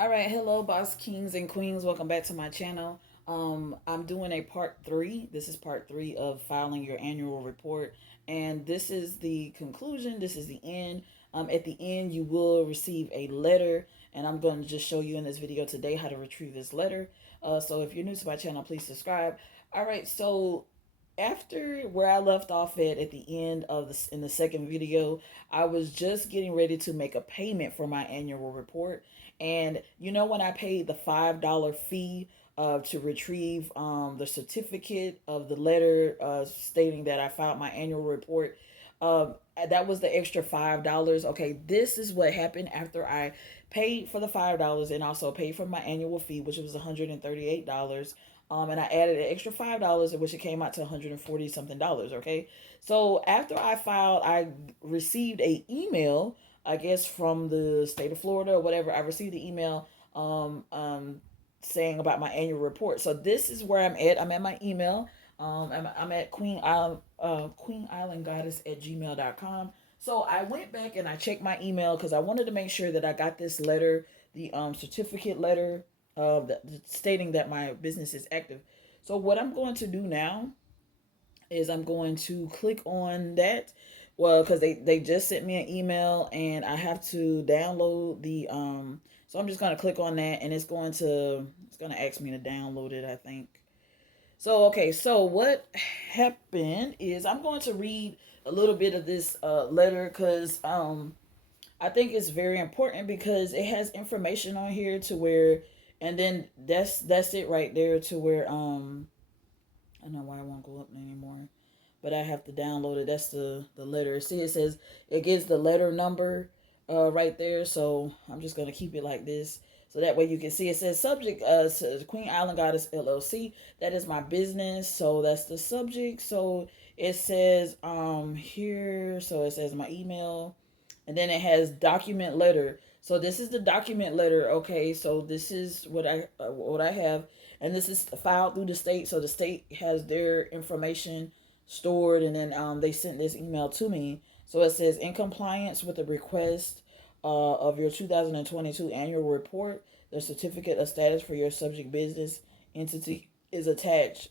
All right, hello, boss kings and queens. Welcome back to my channel. I'm doing a part three. This is part three of filing your annual report, and this is the conclusion. This is the end. At the end, you will receive a letter, and I'm going to just show you in this video today how to retrieve this letter. So if you're new to my channel, please subscribe. All right, so after where I left off at the end of this in the second video, I was just getting ready to make a payment for my annual report. And you know, when I paid the $5 fee to retrieve the certificate of the letter stating that I filed my annual report, that was the extra $5. Okay, this is what happened after I paid for the $5 and also paid for my annual fee, which was $138. And I added an extra $5, which it came out to 140 something dollars. Okay, so after I filed, I received a email, I guess from the state of Florida or whatever. I received the email saying about my annual report. So this is where I'm at. I'm at my email. I'm at Queen Island Goddess at gmail.com. So I went back and I checked my email because I wanted to make sure that I got this letter, the certificate letter stating that my business is active. So what I'm going to do now is I'm going to click on that. Well, because they just sent me an email and I have to download the so I'm just gonna click on that and it's gonna ask me to download it, I think. So okay, so what happened is I'm going to read a little bit of this letter because I think it's very important because it has information on here to where, and then that's it right there to where I don't know why it won't go up anymore, but I have to download it. That's the letter. See, it says it gives the letter number right there. So I'm just gonna keep it like this, so that way you can see. It says subject says Queen Island Goddess LLC. That is my business. So that's the subject. So it says here. So it says my email, and then it has document letter. So this is the document letter. Okay, so this is what I have, and this is filed through the state. So the state has their information stored, and then they sent this email to me. So it says in compliance with the request of your 2022 annual report, the certificate of status for your subject business entity is attached.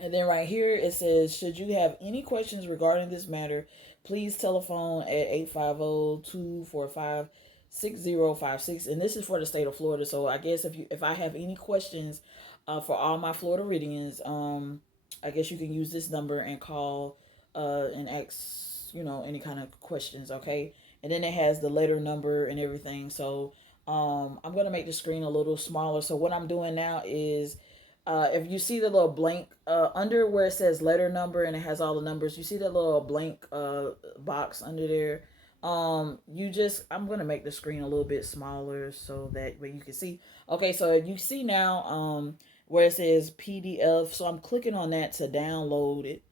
And then right here it says, should you have any questions regarding this matter, please telephone at 850-245-6056. And this is for the state of Florida. So I guess if I have any questions for all my Floridians, I guess you can use this number and call and ask, any kind of questions, okay? And then it has the letter number and everything. So I'm going to make the screen a little smaller. So what I'm doing now is if you see the little blank under where it says letter number and it has all the numbers, you see that little blank box under there. I'm gonna make the screen a little bit smaller so that way you can see. Okay, so you see now where it says PDF. So I'm clicking on that to download it.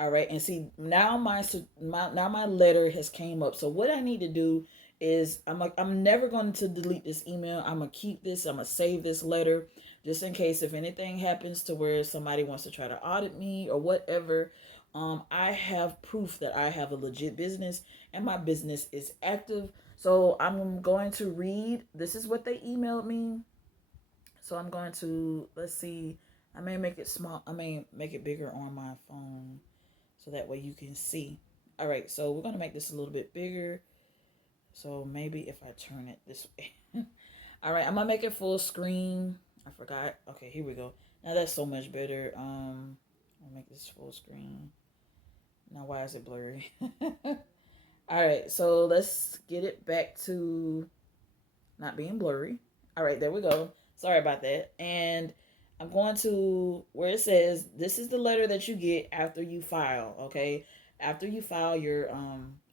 All right, and see now my letter has came up. So what I need to do is I'm never going to delete this email. I'm gonna keep this. I'm gonna save this letter just in case if anything happens to where somebody wants to try to audit me or whatever. I have proof that I have a legit business and my business is active. So I'm going to read. This is what they emailed me. So I'm going to, let's see. I may make it small. I may make it bigger on my phone so that way you can see. All right, so we're going to make this a little bit bigger. So maybe if I turn it this way. All right, I'm going to make it full screen. I forgot. Okay, here we go. Now that's so much better. I'll make this full screen. Now why is it blurry? All right, so let's get it back to not being blurry. All right, there we go. Sorry about that. And I'm going to where it says this is the letter that you get after you file, okay? After you file your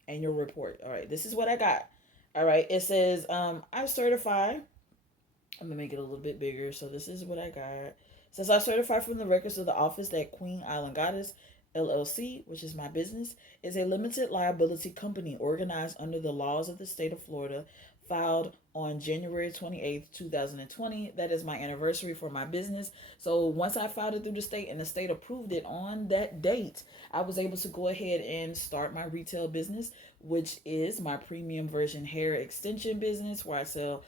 annual report. All right, this is what I got. All right, it says I certify. I'm gonna make it a little bit bigger. So this is what I got. It says I certify from the records of the office that Queen Island Goddess LLC, which is my business, is a limited liability company organized under the laws of the state of Florida, filed on January 28th, 2020. That is my anniversary for my business. So once I filed it through the state and the state approved it on that date, I was able to go ahead and start my retail business, which is my premium version hair extension business where I sell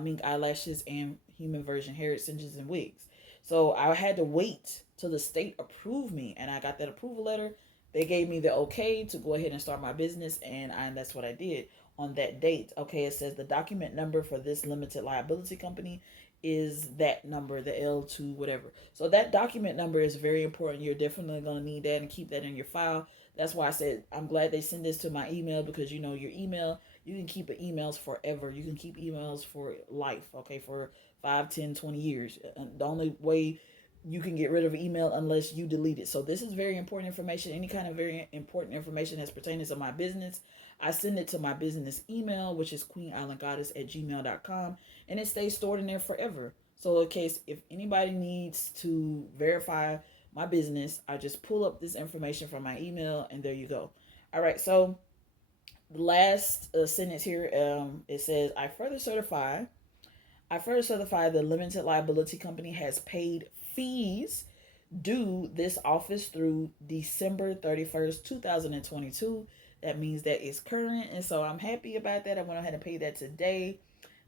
mink eyelashes, and human version hair extensions and wigs. So I had to wait till the state approved me, and I got that approval letter. They gave me the okay to go ahead and start my business, and that's what I did on that date. Okay, it says the document number for this limited liability company is that number, the L2 whatever. So that document number is very important. You're definitely going to need that and keep that in your file. That's why I said I'm glad they send this to my email, because your email, you can keep emails forever. You can keep emails for life, okay, for 5, 10, 20 years. The only way you can get rid of email unless you delete it. So this is very important information. Any kind of very important information that's pertaining to my business, I send it to my business email, which is queenislandgoddess@gmail.com, and it stays stored in there forever. So in case if anybody needs to verify my business, I just pull up this information from my email, and there you go. All right, so the last sentence here, it says, I further certify the limited liability company has paid fees due this office through December 31st, 2022. That means that it's current. And so I'm happy about that. I went ahead and paid that today.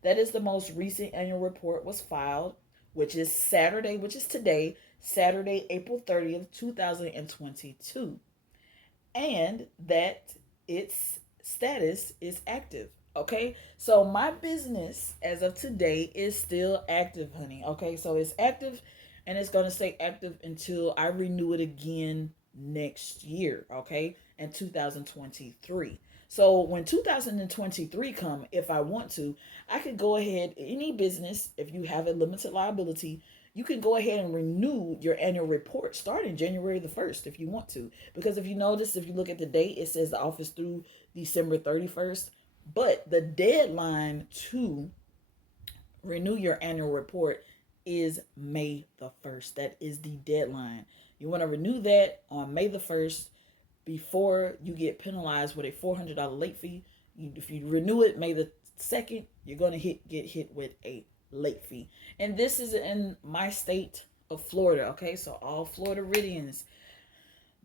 That is the most recent annual report was filed, which is today, Saturday, April 30th, 2022. And that its status is active. Okay, so my business as of today is still active, honey. Okay, so it's active, and it's going to stay active until I renew it again next year, okay, in 2023. So when 2023 come, if I want to, I could go ahead, any business, if you have a limited liability, you can go ahead and renew your annual report starting January the 1st if you want to. Because if you notice, if you look at the date, it says the office through December 31st. But the deadline to renew your annual report is May the 1st. That is the deadline. You want to renew that on May the 1st before you get penalized with a $400 late fee. If you renew it May the 2nd, you're going to get hit with a late fee. And this is in my state of Florida, okay? So all Floridians,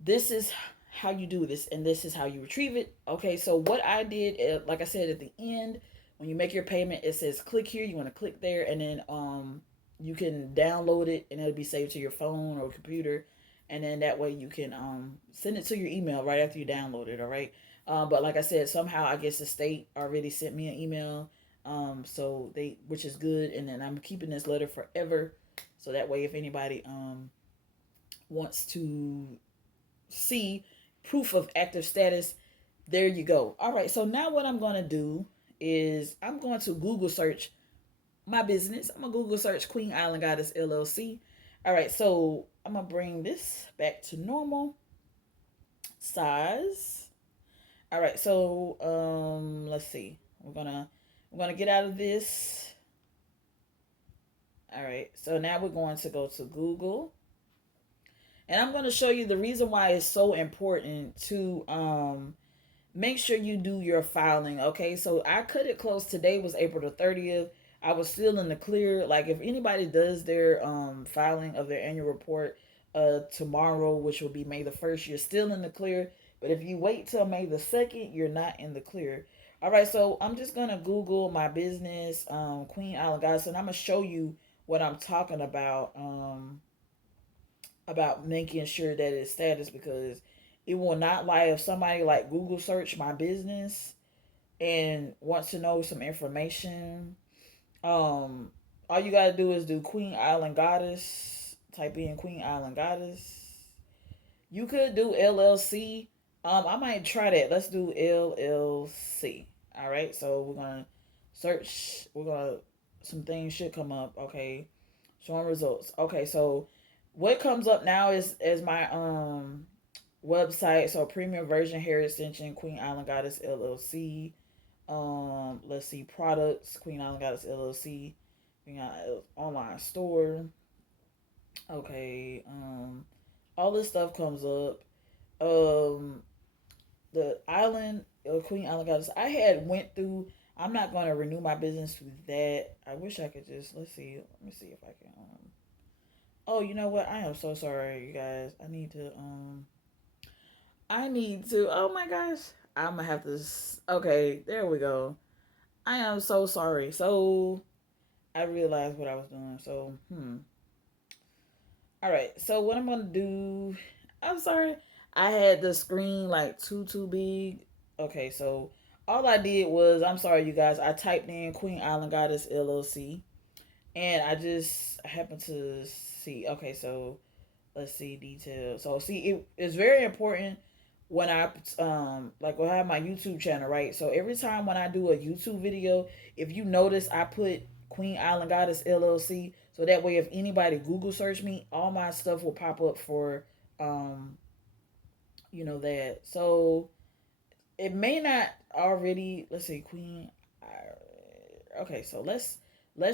this is how you do this, and this is how you retrieve it. Okay, so what I did, like I said at the end, when you make your payment, it says click here. You want to click there, and then you can download it, and it'll be saved to your phone or computer, and then that way you can send it to your email right after you download it. All right, but like I said, somehow I guess the state already sent me an email, so which is good, and then I'm keeping this letter forever, so that way if anybody wants to see proof of active status, there you go. All right, so now what I'm going to do is I'm going to Google search my business. I'm going to Google search Queen Island Goddess LLC. All right, so I'm going to bring this back to normal size. All right, so let's see. We're going to get out of this. All right, so now we're going to go to Google. And I'm going to show you the reason why it's so important to make sure you do your filing. Okay, so I cut it close. Today was April the 30th. I was still in the clear. Like if anybody does their filing of their annual report tomorrow, which will be May the 1st, you're still in the clear. But if you wait till May the 2nd, you're not in the clear. All right, so I'm just going to Google my business, Queen Island Goddess, and I'm going to show you what I'm talking about making sure that it's status, because it will not lie. If somebody like Google search my business and wants to know some information, all you gotta do is do Queen Island Goddess, type in Queen Island Goddess. You could do LLC. I might try that. Let's do LLC. All right, so we're gonna search. Some things should come up. Okay, showing results. Okay, so what comes up now is my website. So premium version hair extension, Queen Island Goddess LLC. Let's see, products, Queen Island Goddess LLC. Queen Island online store. Okay, all this stuff comes up. The island, Queen Island Goddess. I had went through. I'm not going to renew my business through that. I wish I could just, let's see. Let me see if I can. Oh, you know what? I am so sorry, you guys. Oh my gosh. I'm gonna have to, okay, there we go. I am so sorry. So, I realized what I was doing. So, all right. So what I'm gonna do? I'm sorry. I had the screen like too big. Okay, so all I did was, I'm sorry, you guys. I typed in Queen Island Goddess LLC, and I just happened to see. Okay, so let's see details. So see, it's very important when I like when I have my YouTube channel, right? So every time when I do a YouTube video, if you notice, I put Queen Island Goddess LLC, so that way if anybody Google search me, all my stuff will pop up for um that. So it may not already. Let's see, Queen. Okay, so let's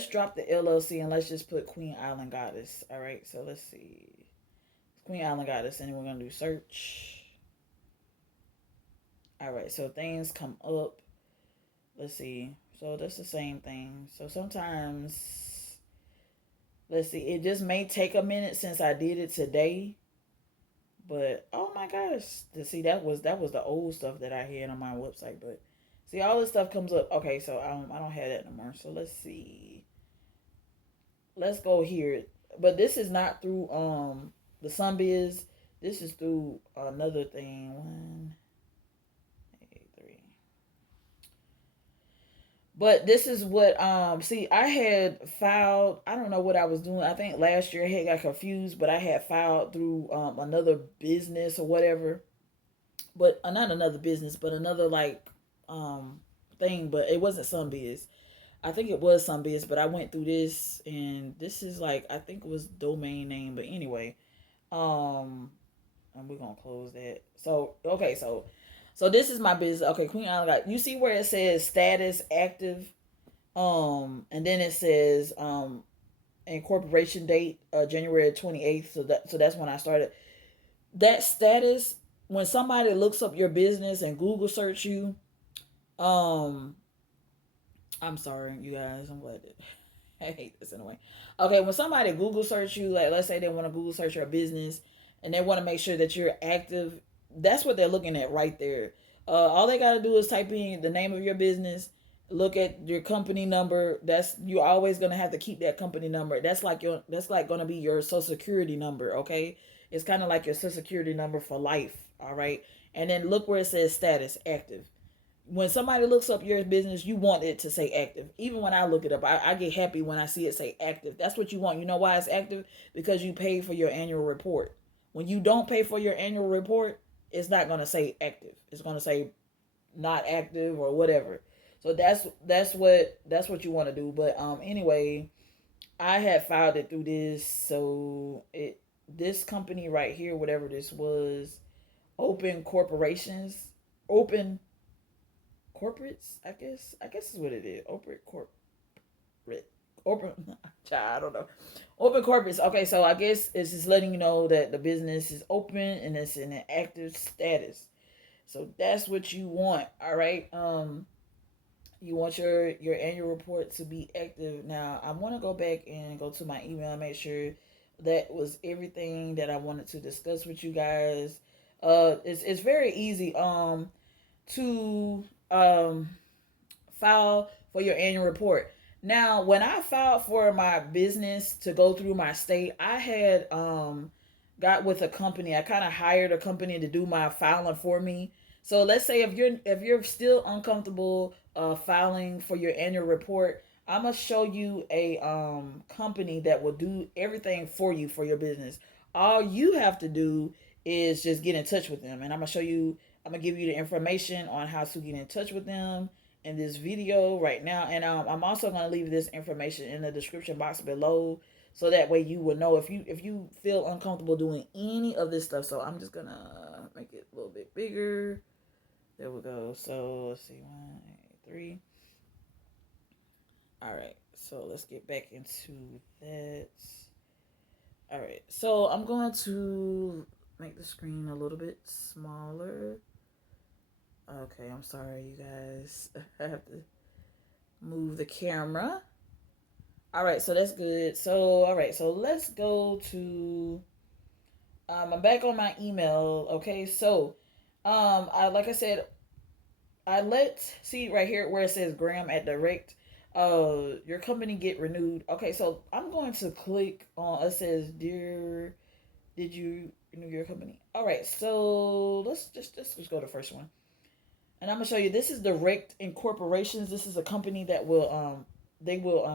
drop the LLC and let's just put Queen Island Goddess. All right, so let's see. Queen Island Goddess, and then we're gonna do search. All right, so things come up. Let's see. So that's the same thing. So sometimes, let's see. It just may take a minute since I did it today. But oh my gosh, to see that was the old stuff that I had on my website. But see, all this stuff comes up. Okay, so I don't have that no more. So let's see. Let's go here. But this is not through the Sunbiz. This is through another thing. 183. But this is what see, I had filed, I don't know what I was doing. I think last year I had got confused, but I had filed through another business or whatever. But not another business, but another like thing, but it wasn't Sunbiz. I think it was Sunbiz, but I went through this, and this is like, I think it was domain name, but anyway, um and we're gonna close that. So okay, so this is my business. Okay, Queen Island got, you see where it says status active, and then it says incorporation date January 28th. So that's when I started. That status, when somebody looks up your business and Google search you, um I'm sorry, you guys. I'm glad that I hate this in a way. Okay, when somebody Google search you, like let's say they want to Google search your business and they want to make sure that you're active, that's what they're looking at right there. All they got to do is type in the name of your business, look at your company number. That's, you're always gonna have to keep that company number. That's like gonna be your social security number. Okay, it's kind of like your social security number for life. All right, and then look where it says status active. When somebody looks up your business, you want it to say active. Even when I look it up, I get happy when I see it say active. That's what you want. You know why it's active? Because you paid for your annual report. When you don't pay for your annual report, it's not going to say active. It's going to say not active or whatever. So that's what you want to do. But anyway, I had filed it through this. So this company right here, whatever this was, open corporations, open corporates, I guess is what it is. Open child, I don't know. Open corporates. Okay, so I guess it's just letting you know that the business is open and it's in an active status. So that's what you want. All right. You want your annual report to be active. Now I want to go back and go to my email and make sure that was everything that I wanted to discuss with you guys. It's very easy to file for your annual report. Now, when I filed for my business to go through my state, I had got with a company. I kind of hired a company to do my filing for me. So let's say if you're still uncomfortable filing for your annual report, I'm gonna show you a company that will do everything for you for your business. All you have to do is just get in touch with them, and I'm gonna show you. I'm gonna give you the information on how to get in touch with them in this video right now, and I'm also gonna leave this information in the description box below, so that way you will know if you feel uncomfortable doing any of this stuff. So I'm just gonna make it a little bit bigger. There we go. So let's see, 1, 8, 3. All right. So let's get back into that. All right. So I'm going to make the screen a little bit smaller. Okay, I'm sorry, you guys. I have to move the camera. All right, so that's good. So, all right, so let's go to. I'm back on my email. Okay, so, like I said, see right here where it says Graham at direct. your company get renewed. Okay, so I'm going to click on, it says, dear, did you renew your company? All right, so let's go to the first one. And I'm gonna show you, this is direct incorporations. This is a company that will they will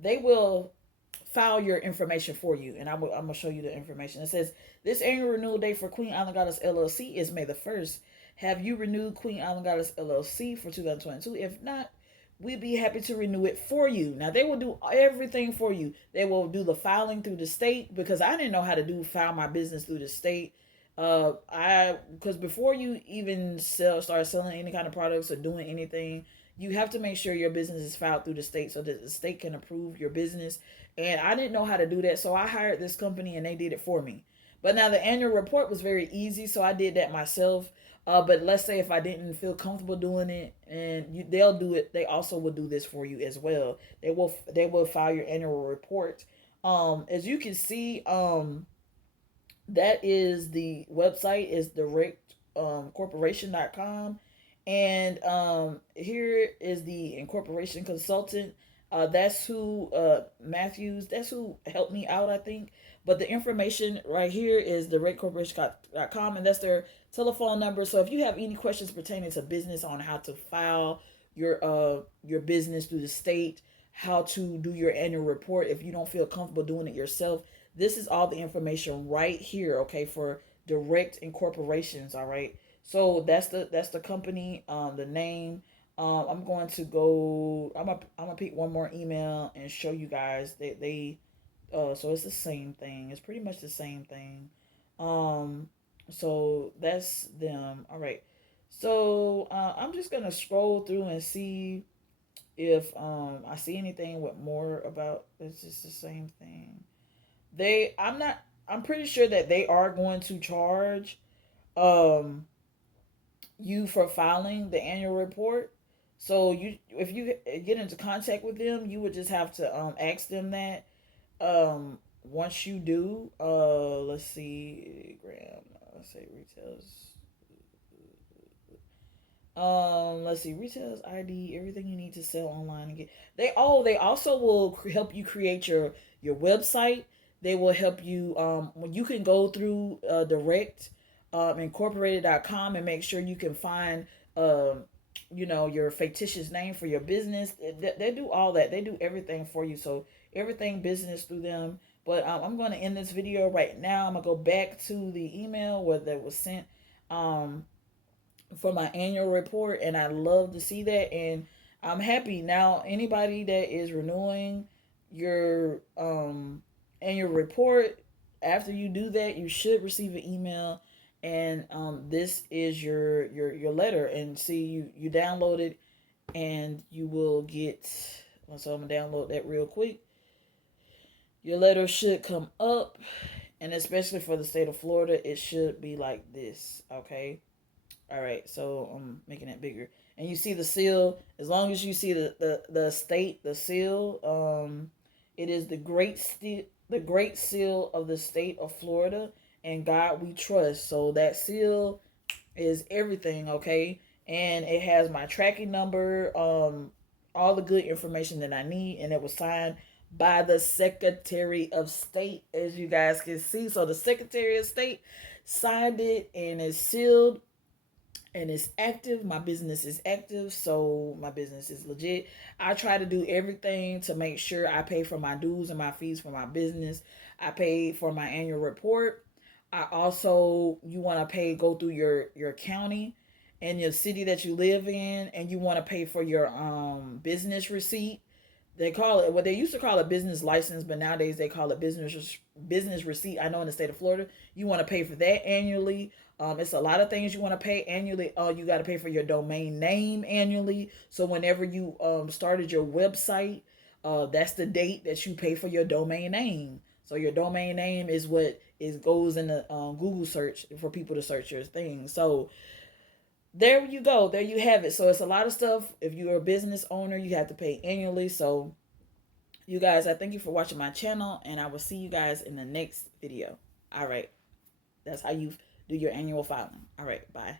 they will file your information for you, and I'm gonna show you the information. It says this annual renewal date for Queen Island Goddess LLC is May the 1st. Have you renewed Queen Island Goddess LLC for 2022? If not, we'd be happy to renew it for you. Now they will do everything for you. They will do the filing through the state, because I didn't know how to file my business through the state. Because before you even start selling any kind of products or doing anything, you have to make sure your business is filed through the state so that the state can approve your business. And I didn't know how to do that, so I hired this company and they did it for me. But now the annual report was very easy, so I did that myself. But let's say if I didn't feel comfortable doing it, and they'll do it, they also will do this for you as well. They will file your annual report. As you can see, that is the website is direct corporation.com. And here is the incorporation consultant. That's who Matthews, that's who helped me out, I think. But the information right here is directcorporation.com, and that's their telephone number. So if you have any questions pertaining to business, on how to file your business through the state, how to do your annual report, if you don't feel comfortable doing it yourself, this is all the information right here, okay, for direct incorporations. All right, so that's the company, the name. I'm going to go. I'm gonna pick one more email and show you guys. So it's the same thing. It's pretty much the same thing. Um, so that's them. All right. So I'm just gonna scroll through and see if I see anything with more about. It's just the same thing. I'm not. I'm pretty sure that they are going to charge um you for filing the annual report. So if you get into contact with them, you would just have to ask them that. Once you do, let's see, Graham, let's say retails. Let's see, retails ID, everything you need to sell online and get. They also will help you create your website. They will help you when you can go through direct incorporated.com and make sure you can find your fictitious name for your business. They do all that. They do everything for you. So everything business through them. But I'm going to end this video right now. I'm going to go back to the email where that was sent for my annual report, and I love to see that, and I'm happy. Now anybody that is renewing your annual report, after you do that, you should receive an email, and this is your letter. And see, you download it and you will get. So I'm gonna download that real quick. Your letter should come up, and especially for the state of Florida, it should be like this. Okay. All right, so I'm making it bigger, and you see the seal. As long as you see the state, the seal, it is the great seal of the state of Florida, and God we trust. So that seal is everything, okay, and it has my tracking number, all the good information that I need, and it was signed by the Secretary of State, as you guys can see. So the Secretary of State signed it, and it's sealed and it's active. My business is active, so my business is legit. I try to do everything to make sure I pay for my dues and my fees for my business. I pay for my annual report. I also, you want to go through your county and your city that you live in, and you want to pay for your business receipt. They call it, what they used to call it, business license, but nowadays they call it business receipt. I know in the state of Florida, you want to pay for that annually. It's a lot of things you want to pay annually. You got to pay for your domain name annually. So whenever you started your website, that's the date that you pay for your domain name. So your domain name is what goes in the Google search for people to search your thing. So there you go. There you have it. So it's a lot of stuff. If you're a business owner, you have to pay annually. So you guys, I thank you for watching my channel, and I will see you guys in the next video. All right. That's how you do your annual filing. All right. Bye.